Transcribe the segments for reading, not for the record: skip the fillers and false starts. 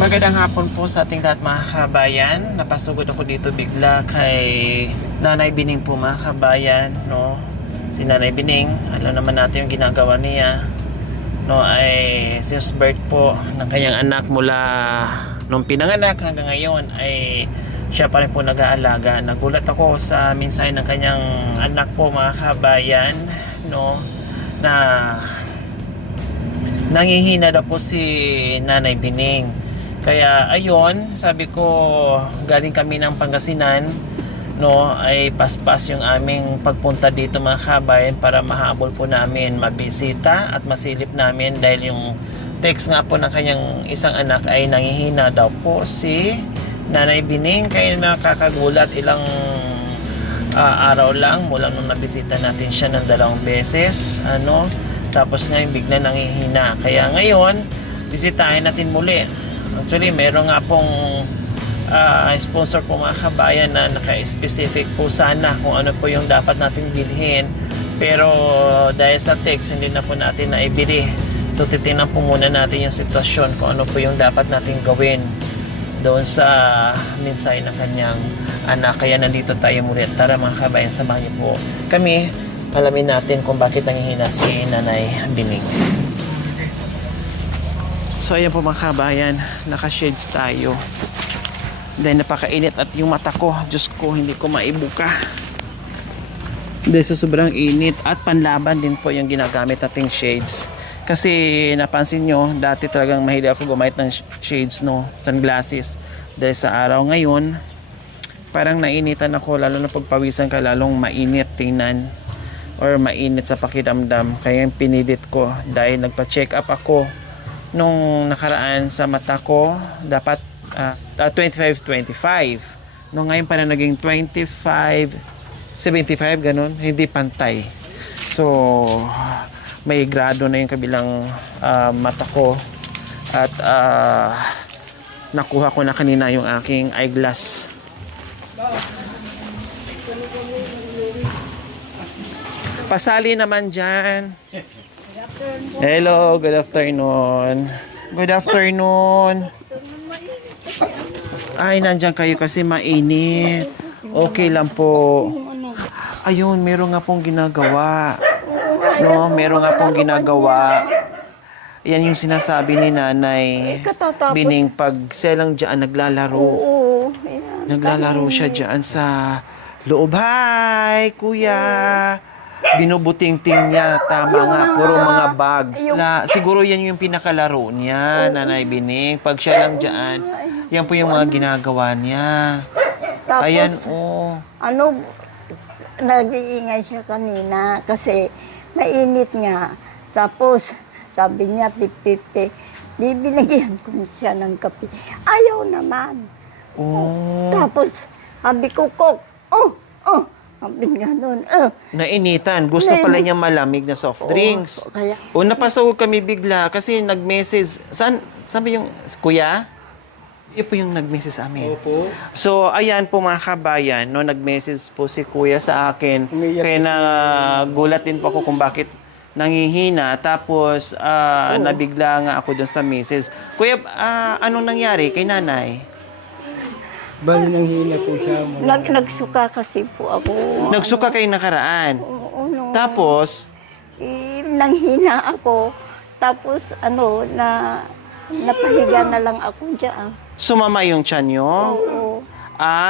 Magandang hapon po sa ating lahat mga kabayan. Napasugod ako dito bigla kay Nanay Bining po mga kabayan, no? Si Nanay Bining, alam naman natin yung ginagawa niya, no, ay since birth po ng kanyang anak mula nung pinanganak hanggang ngayon ay siya pa rin po nag-aalaga. Nagulat ako sa mensahe ng kanyang anak po mga kabayan, no, na nangihina daw po si Nanay Bining. Kaya ayun, sabi ko galing kami ng Pangasinan, no, ay paspas yung aming pagpunta dito mga kabayan para mahabol po namin, mabisita at masilip namin dahil yung text nga po ng kanyang isang anak ay nangihina daw po si Nanay Bining. Kaya nakakagulat, ilang araw lang mula nung nabisita natin siya ng 2 beses, tapos ngayon bigla nangihina. Kaya ngayon bisitahin natin muli. Actually, meron nga pong sponsor po mga kabayan na naka-specific po sana kung ano po yung dapat natin bilhin. Pero dahil sa text, hindi na po natin naibili. So, titingnan po muna natin yung sitwasyon kung ano po yung dapat natin gawin doon sa mensahe ng kanyang anak. Kaya nandito tayo muli. Tara mga kabayan, samahan niyo po kami. Alamin natin kung bakit nangihina si Nanay Bining. So ayan po mga kabayan, naka-shades tayo. Dahil napakainit at yung mata ko, Diyos ko, hindi ko maibuka. Dahil sa sobrang init at panlaban din po yung ginagamit nating shades. Kasi napansin nyo, dati talagang mahilig ako gumamit ng shades, no, sunglasses. Dahil sa araw ngayon, parang nainitan ako, lalo na pagpawisan ka, lalong mainit tingnan or mainit sa pakiramdam. Kaya pinilit ko dahil nagpa-check up ako nung nakaraan sa mata ko, dapat 25-25. Nung ngayon pa na naging 25-75, ganun, hindi pantay. So, may grado na yung kabilang mata ko. At nakuha ko na kanina yung aking eyeglass. Pasali naman dyan. Hello, good afternoon. Good afternoon. Ay, nandiyan kayo kasi mainit. Okay lang po. Ayun, meron nga pong ginagawa. No, meron nga pong ginagawa. Yan yung sinasabi ni Nanay Bining, pag siya lang dyan naglalaro. Naglalaro siya dyan sa loob. Hi, kuya. Binubuting-ting niya, tama nga, puro mga bags. Siguro yan yung pinakalaro niya, Nanay Bining. Pag siya lang dyan, yan po yung mga ginagawa niya. Tapos, ayan, nag-iingay siya kanina kasi mainit nga. Tapos, sabi niya, 50-50, bibinigyan ko siya ng kape. Ayaw naman. Tapos, sabi ko, sabi nga doon, nainitan. Gusto pala niya malamig na soft drinks. Kaya, Napasawag kami bigla kasi nag-message. Saan ba yung kuya? Yun po yung nag-message sa amin. Opo. So, ayan po mga kabayan, no, nag-message po si kuya sa akin. Kaya nagulat din po ako kung bakit nangihina. Tapos, nabigla nga ako dun sa message. Kuya, anong nangyari kay nanay? Bali nang hina po siya. nagsuka kasi po ako. Nagsuka kayo nakaraan. Oo, Tapos, nanghina ako. Tapos, napahiga na lang ako dyan. sumama yung tiyan nyo? Oo.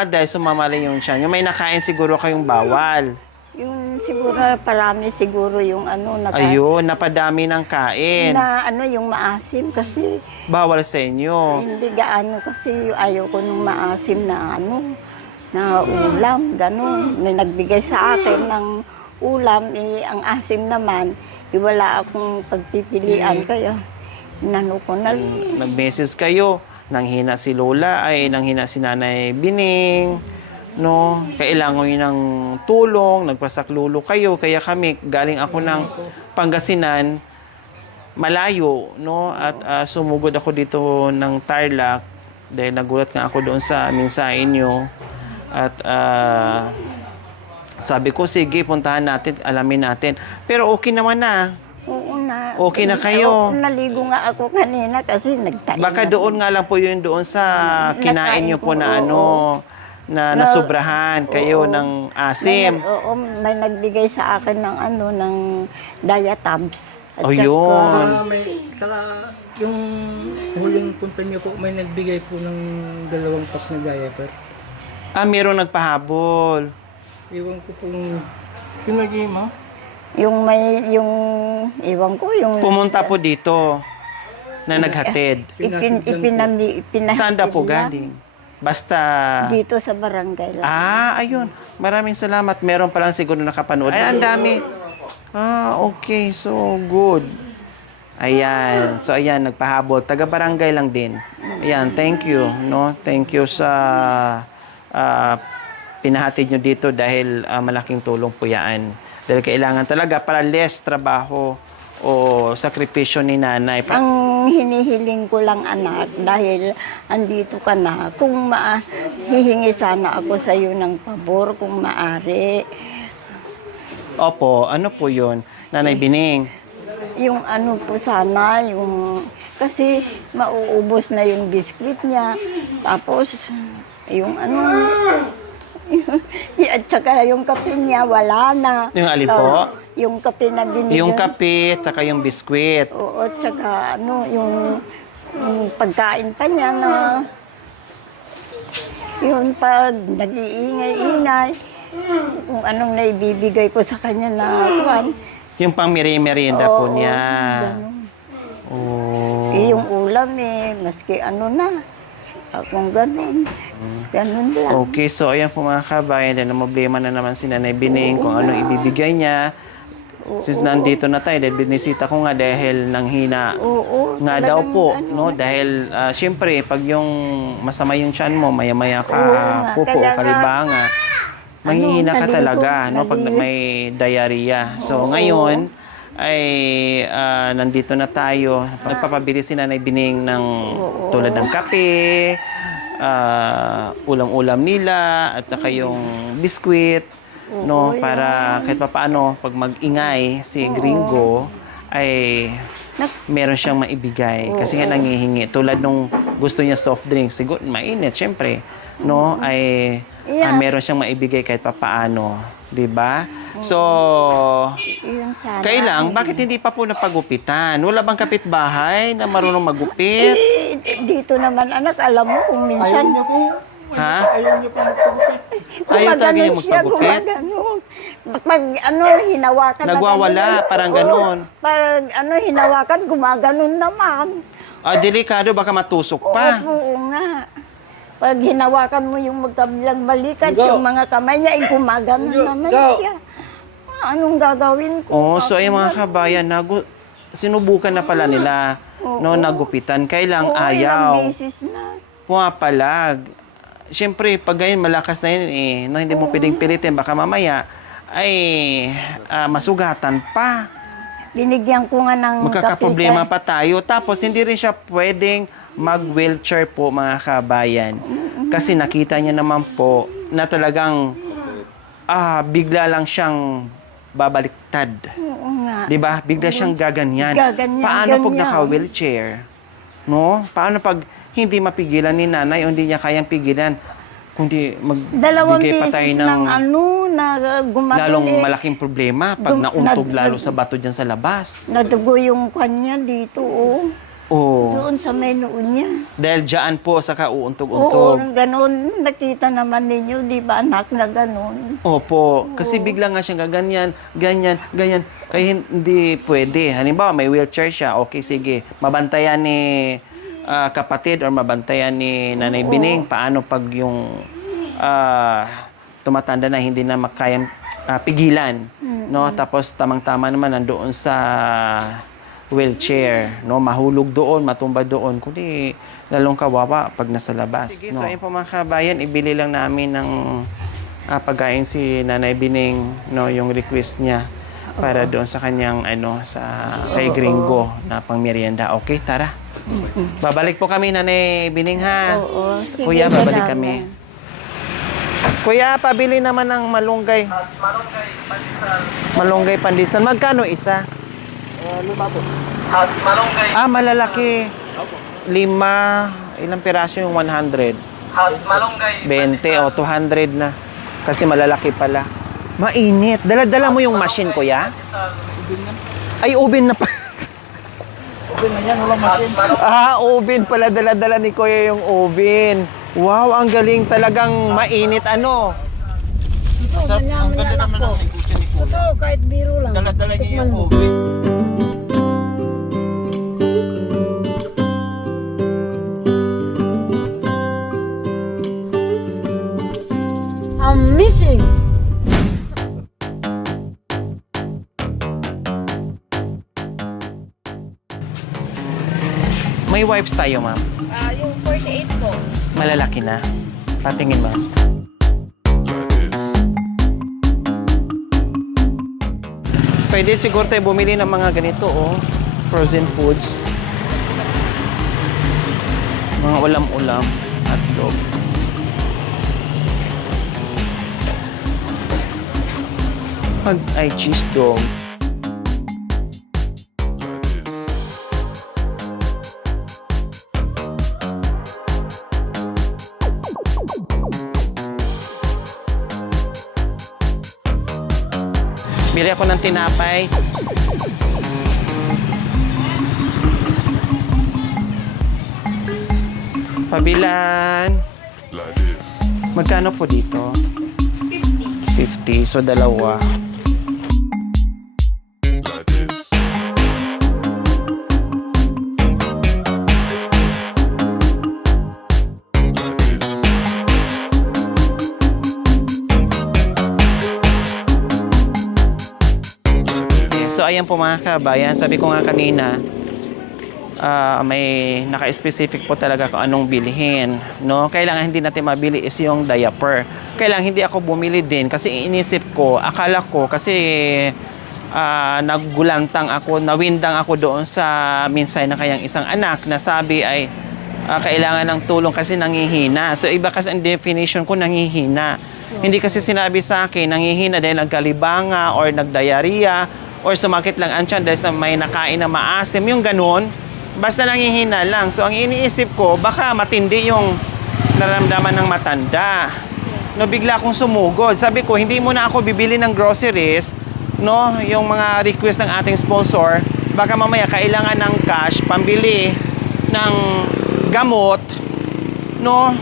Dahil sumama lang yung tiyan nyo. May nakain siguro kayong bawal. Yung siguro, parami siguro yung Ayun, napadami ng kain. yung maasim kasi Bawal sa inyo. hindi gaano kasi ayaw ko nung maasim na na ulam, gano'n. May nagbigay sa akin ng ulam, ang asim naman, wala akong pagpipilian kaya ko na. Nag-message kayo, nanghina si Lola, nanghina si Nanay Bining, no? Kailangan nyo ng tulong, nagpasaklulo kayo, kaya kami, galing ako ng Pangasinan, malayo, no? At sumugod ako dito ng Tarlac, dahil nagulat nga ako doon sa mensahe nyo. At sabi ko, sige, puntahan natin, alamin natin. Pero okay naman na. Oo na. Okay na kayo. Naligo nga ako kanina kasi nagtanim. Baka doon nga lang po yun doon sa kinain nyo po na na nasubrahan kayo ng asim. May nagbigay sa akin ng ng diatabs. At Oh, yun. Saka yung huling punta niyo po, may nagbigay po ng 2 pack na diaper. Mayroong nagpahabol. Iwan ko pong sinagay mo. yung iwan ko, yung Pumunta po dito na naghatid. ipinahatid Saan daw po lang galing? Basta... dito sa barangay lang. ayun. Maraming salamat. Meron pa lang siguro nakapanood. Ay, ang dami. Okay. So, good. Ayan. So, ayan. Nagpahabol. Taga-barangay lang din. Ayan. Thank you. No? Thank you sa pinahatid nyo dito dahil malaking tulong po yan. Dahil kailangan talaga para less trabaho o sakripisyo ni nanay. Ang hinihiling ko lang, anak, dahil andito ka na, kung hihingi sana ako sa iyo ng pabor kung maari. Opo, ano po yun? Nanay Bining. Yung po sana, kasi mauubos na yung biskwit niya. Tapos, yung at saka yung kape niya, wala na. Yung alin po? Yung kape na binigyan. Yung kape, tsaka yung biskwit. Oo, at saka yung pagkain pa niya na yun pag nag-iingay-ingay, kung anong naibibigay ko sa kanya na kuwan. Yung pang merienda po niya. Ganun. Oh. Yung ulam maski na, akong ganun. Ganun lang. Okay, so ayan po mga kabayan, dahil problema na naman si Nanay Bining kung anong ibibigay niya. Since nandito na tayo, dahil binisita ko nga dahil nanghina nga daw po, no? Dahil syempre, pag yung masama yung tiyan mo, maya-maya ka pupo, kalibanga, manghihina ka talaga, no? Pag may diarrhea. So ngayon, ay nandito na tayo. Nagpapabili si Nanay Bining ng tulad ng kape, ulam-ulam nila, at saka yung biskwit, no, para kahit papaano pag mag-ingay si Gringo ay meron siyang maibigay kasi nga nangihingi tulad nung gusto niya soft drink, siguro mainit syempre, no, ay meron siyang maibigay kahit papaano, 'di ba? So kailang bakit hindi pa po napagupitan? Wala bang kapitbahay na marunong magupit? Dito naman, anak, alam mo kung minsan Ayaw niyo po. Ha? Ayaw niyo po magpagupit. Ayaw talaga yung magpagupit? Pag hinawakan Nagwawala, parang ganon. Pag hinawakan, gumaganon naman. Delikado, baka matusok pa. Oo nga. Pag hinawakan mo yung magkabilang balikat, yung mga kamay niya, gumaganon naman siya. Anong gagawin ko? So ay mga kabayan, sinubukan na pala nila, no, nagupitan. Kailang ayaw. Ilang beses na. Pumapalag. Siyempre, pag ganyan, malakas na yun, no, hindi mo pwedeng pilitin, baka mamaya, ay masugatan pa. Binigyan ko nga ng Magkakaproblema pa tayo. Tapos, hindi rin siya pwedeng mag-wheelchair po, mga kabayan. Kasi nakita niya naman po na talagang bigla lang siyang babaliktad. Oo nga. 'Di ba? Bigla siyang gaganyan. Paano pag naka-wheelchair? No? Paano pag hindi mapigilan ni nanay o hindi niya kayang pigilan? Kundi magbigay pa tayo ng na gumanon. lalong malaking problema pag nauntog lalo sa bato diyan sa labas. Nadugo yung kanya dito, Doon sa may noon niya. Dahil diyan po sa Oo, kauuntog-untog. ganun. Nakita naman ninyo, di ba, anak, na ganun. Opo, kasi bigla nga siyang gaganyan, ganyan. Kaya hindi pwede. Halimbawa, may wheelchair siya, okay, sige. Mabantayan ni kapatid or mabantayan ni Nanay Bining. Paano pag yung tumatanda na hindi na makayang pigilan, no? Tapos tamang-tama naman nandoon sa wheelchair, no, mahulog doon, matumba doon, kundi lalong kawawa pag nasa labas. Sige, no? So ayun po mga kabayan, ibili lang namin ng pagkain si Nanay Bining, no, yung request niya para doon sa kanyang sa kay Gringo na pangmerienda. Okay, tara. Babalik po kami, Nanay Bining, ha. Oo, sige, Kuya, babalik salamat. kami. Kuya, pabili naman ng malunggay. Malunggay pandesal. Magkano isa? Lima po. Ah, malalaki. 5. Ilang piraso yung 100? 20 o 200 na. Kasi malalaki pala. Mainit. Dala-dala mo yung machine, kuya? Ay, oven na pa. Oven na yan, walang machine. Oven pala. Dala-dala ni kuya yung oven. Wow, ang galing talagang mainit. Ano? Ang ganda naman ng negosyo ni kuya. Totoo, kahit biro lang. Dala-dala niya Tikman yung mo. oven. Amazing! May wipes tayo, ma'am. Yung 48 po. Malalaki na. Patingin, ma'am. Pwede siguro tayo bumili ng mga ganito, oh. Frozen foods. Mga ulam-ulam. Hotdog. Pag ay cheese dog. Bili ako ng tinapay. Pabilan. Magkano po dito? 50. So, dalawa. So ayan po mga kabayan, sabi ko nga kanina, may naka-specific po talaga kung anong bilhin, no? Kailangan hindi natin mabili is yung diaper. Kailangan hindi ako bumili din kasi inisip ko, akala ko kasi naggulantang ako, nawindang ako doon sa minsay na kayang isang anak na sabi ay kailangan ng tulong kasi nangihina. So iba kasi ang definition ko nangihina. Hindi kasi sinabi sa akin nangihina dahil nagkalibanga or nagdiarrhea or sumakit lang ang tiyan dahil sa may nakain na maasim, yung ganun, basta nangihina lang. So, ang iniisip ko, baka matindi yung nararamdaman ng matanda. No, bigla akong sumugod. Sabi ko, hindi muna ako bibili ng groceries, no, yung mga request ng ating sponsor, baka mamaya kailangan ng cash, pambili ng gamot, no,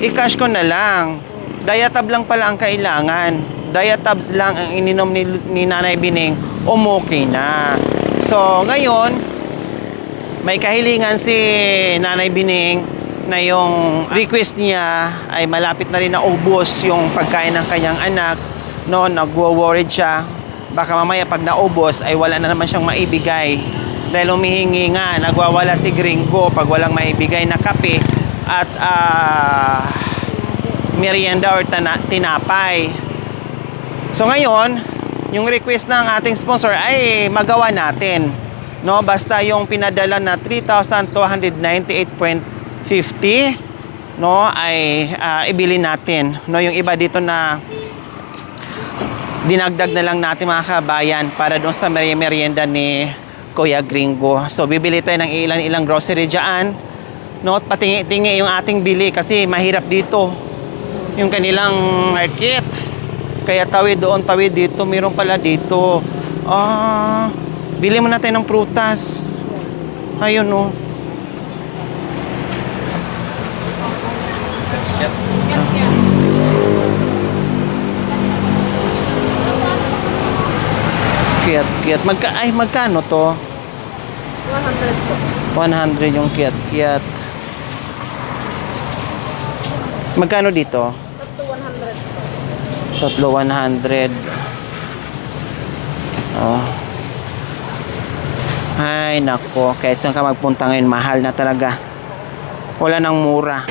i-cash ko na lang. Diatab lang pala ang kailangan. Diatabs lang ang ininom ni Nanay Bining, okay na. So, ngayon, may kahilingan si Nanay Bining na yung request niya ay malapit na rin na ubos yung pagkain ng kanyang anak. No, nagwo-worried siya. Baka mamaya pag naubos ay wala na naman siyang maibigay. Dahil humihingi nga, nagwawala si Gringo pag walang maibigay na kape at merienda or tinapay. So ngayon, yung request ng ating sponsor ay magawa natin. No, basta yung pinadala na 3,298.50, no, ay ibili natin. No, yung iba dito na dinagdag na lang natin mga kabayan para doon sa merienda ni Kuya Gringo. So bibili tayo ng ilang grocery diyan. No, patingi-tingi yung ating bili kasi mahirap dito. Yung kanilang market. Kaya tawid doon, tawid dito. Mayroon pala dito. Bili mo natin ng prutas. Ayun, no. Kiyat. Magkano to? 100 po. 100 yung kiyat. Magkano dito? Tatlo 100. Oh. Ay, nako. Kahit saan ka magpunta ngayon, mahal na talaga. Wala nang mura.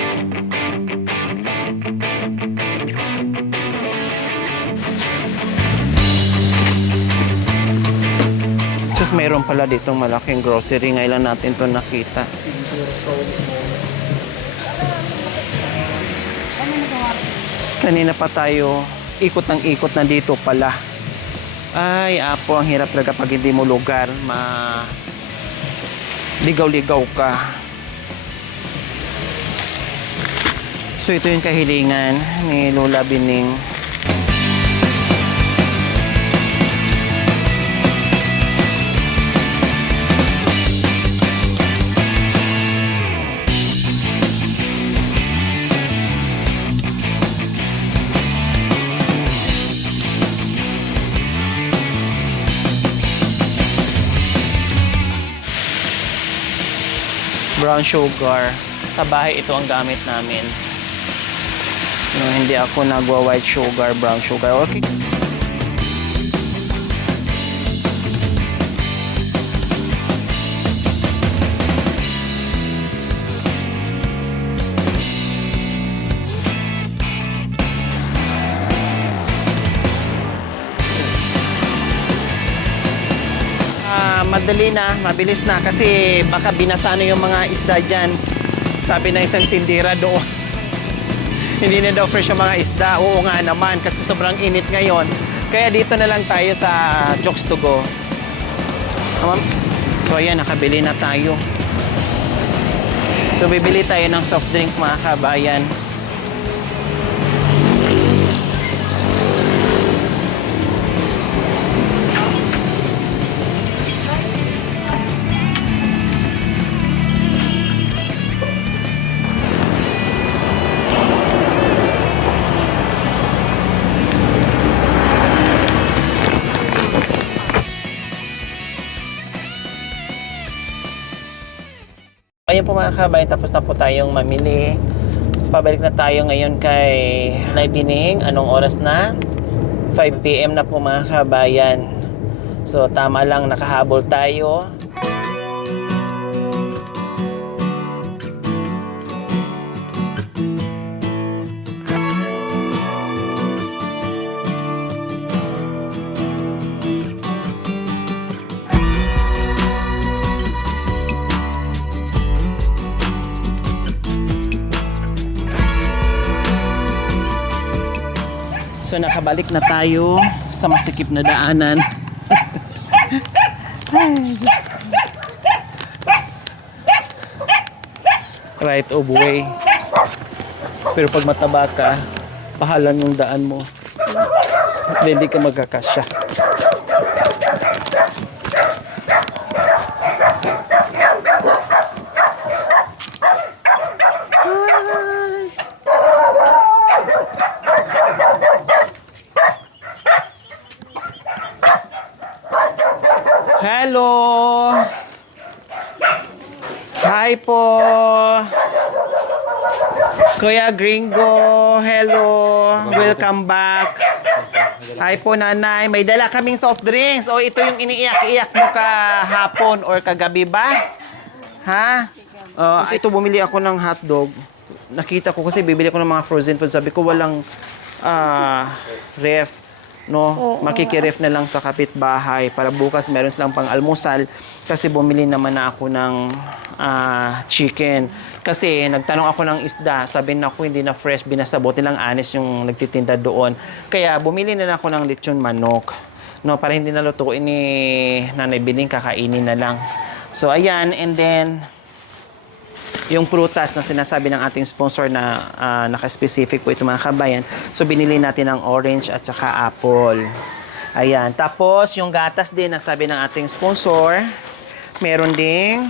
Just mayroon pala ditong malaking grocery. Ngayon lang natin to nakita. Kanina pa tayo ikot ng ikot na dito pala. Ay, apo, ang hirap talaga pag hindi mo lugar. Ligaw-ligaw ka. So, ito yung kahilingan ni Lola Bining. Brown sugar. Sa bahay, ito ang gamit namin. No, hindi ako nagwa-white sugar, brown sugar. Okay. Madali na, mabilis na kasi baka binasa na yung mga isda dyan. Sabi na isang tindira doon. Hindi na daw fresh yung mga isda. Oo nga naman kasi sobrang init ngayon. Kaya dito na lang tayo sa Jokes to Go. So ayan, nakabili na tayo. So bibili tayo ng soft drinks mga kabayan. Ayun po mga kabayan, tapos na po tayong mamili. Pabalik na tayo ngayon kay Nanay Bining. Anong oras na? 5 PM na po mga kabayan. So tama lang, nakahabol tayo. So nakabalik na tayo sa masikip na daanan. Ay, Diyos ko. Right of way. Pero pag mataba ka, bahalan yung daan mo. Hindi ka magkakasya. Hello! Hi po! Kuya Gringo, hello! Welcome back! Hi po nanay, may dala kaming soft drinks. O ito yung iniiyak-iyak mo kahapon or kagabi ba? Ha? Ito bumili ako ng hotdog. Nakita ko kasi bibili ko ng mga frozen food. Sabi ko walang ref. No, makikiref na lang sa kapitbahay para bukas meron silang pang almusal kasi bumili naman na ako ng chicken. Kasi nagtanong ako ng isda, sabi na ako hindi na fresh, binasabot nilang anis yung nagtitinda doon. Kaya bumili na ako ng lechon manok. No, para hindi na lutuin ni Nanay Bining, kakainin na lang. So ayan, and then yung prutas na sinasabi ng ating sponsor na naka-specific po ito mga kabayan. So, binili natin ng orange at saka apple. Ayan. Tapos, yung gatas din na sabi ng ating sponsor, meron ding,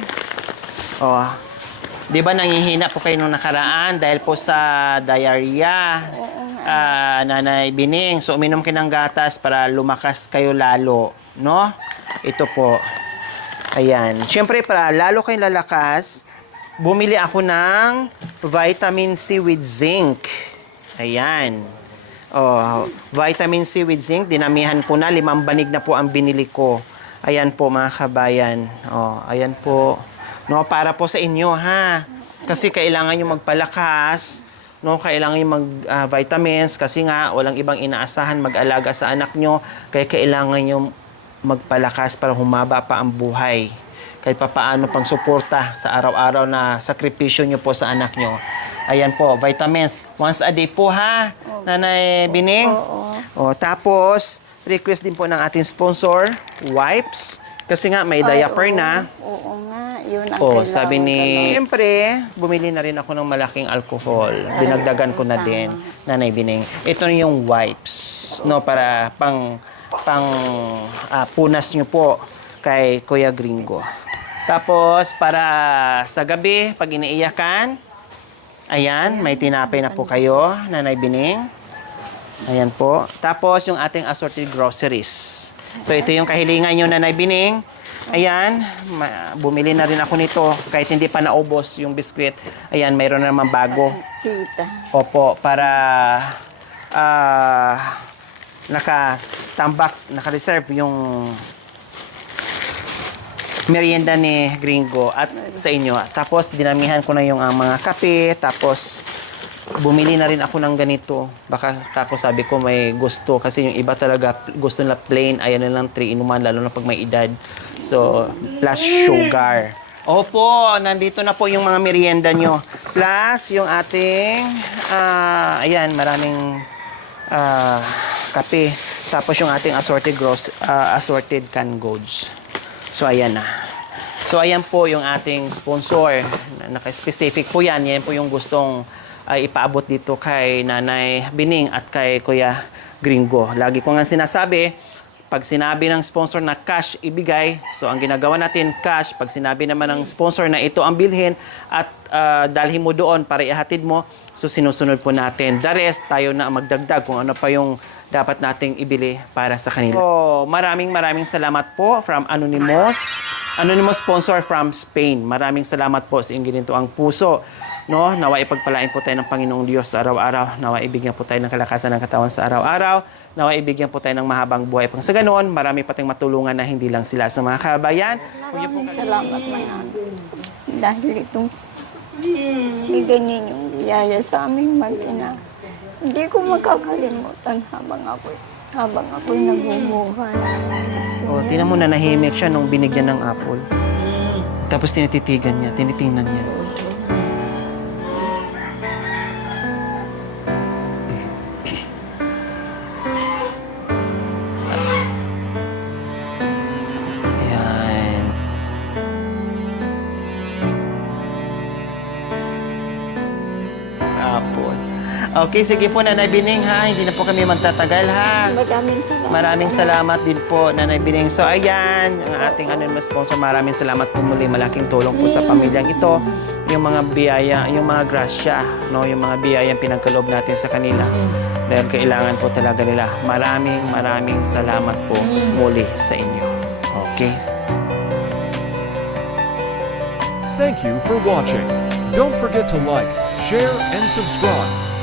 di ba nangihina po kayo nung nakaraan dahil po sa diarrhea, Nanay Bining. So, uminom kayo ng gatas para lumakas kayo lalo. No? Ito po. Ayan. Siyempre, para lalo kayong lalakas, bumili ako ng vitamin C with zinc. Ayan. Vitamin C with zinc. Dinamihan ko na. 5 banig na po ang binili ko. Ayan po mga kabayan. Ayan po. No, para po sa inyo ha. Kasi kailangan nyo magpalakas. No, kailangan nyo mag-vitamins. Kasi nga, walang ibang inaasahan mag-alaga sa anak nyo. Kaya kailangan nyo magpalakas para humaba pa ang buhay. Kahit paano pang suporta sa araw-araw na sakripisyo nyo po sa anak nyo. Ayan po, vitamins. Once a day po ha, Nanay Bining. Tapos, request din po ng ating sponsor, wipes. Kasi nga, may Ay, diaper oo. na. Oo nga, yun ang Oh, kailangan sabi ni... talaga. Siyempre, bumili na rin ako ng malaking alcohol. Dinagdagan ko na din, Nanay Bining. Ito yung wipes, no, para punas nyo po kay Kuya Gringo. Tapos, para sa gabi, pag iniiyakan, ayan, may tinapay na po kayo, Nanay Bining. Ayan po. Tapos, yung ating assorted groceries. So, ito yung kahilingan nyo, Nanay Bining. Ayan, bumili na rin ako nito. Kahit hindi pa naubos yung biskwit. Ayan, mayroon na naman bago. Tita. Opo, para nakatambak, naka-reserve yung merienda ni Gringo at sa inyo. Tapos, dinamihan ko na yung mga kape. Tapos, bumili na rin ako ng ganito. Baka ako sabi ko may gusto. Kasi yung iba talaga gusto nila plain. Ayan na lang 3-in-1, lalo na pag may edad. So, plus sugar. Opo, nandito na po yung mga merienda nyo. Plus, yung ating, ayan, maraming kape. Tapos yung ating assorted canned goods. So, ayan na. So, ayan po yung ating sponsor. Naka-specific po yan. Yan po yung gustong ipaabot dito kay Nanay Bining at kay Kuya Gringo. Lagi ko nga sinasabi, pag sinabi ng sponsor na cash ibigay, so ang ginagawa natin cash. Pag sinabi naman ng sponsor na ito ang bilhin at dalhin mo doon para ihatid mo, so sinusunod po natin. The rest, tayo na magdagdag kung ano pa yung dapat nating ibili para sa kanila. So, maraming salamat po from Anonymous sponsor from Spain. Maraming salamat po sa inyong ginito ang puso. No, nawa ipagpalain po tayo ng Panginoong Diyos sa araw-araw. Nawa ibigyan po tayo ng kalakasan ng katawan sa araw-araw. Nawa ibigyan po tayo ng mahabang buhay pang sa ganoon. Marami pa tayong matulungan na hindi lang sila sa mga kabayan. Maraming salamat man. Dahil itong bigyan ninyong biyaya sa aming mag-ina. Hindi ko makakalimutan habang ako'y nabubuhay. O, tinan mo na nahimik siya nung binigyan ng apple. Tapos tinititigan niya, tinitingnan niya. Ayan. Apple. Okay, sige po, Nanay Bining, ha? Hindi na po kami magtatagal, ha? Maraming salamat. Maraming salamat din po, Nanay Bining. So, ayan, ang ating anonymous sponsor, maraming salamat po muli. Malaking tulong po sa pamilyang ito. Yung mga biyaya, yung mga grasya, no? Yung mga biyayang pinagkaloob natin sa kanila. Dahil kailangan po talaga nila. Maraming salamat po muli sa inyo. Okay? Thank you for watching. Don't forget to like, share, and subscribe.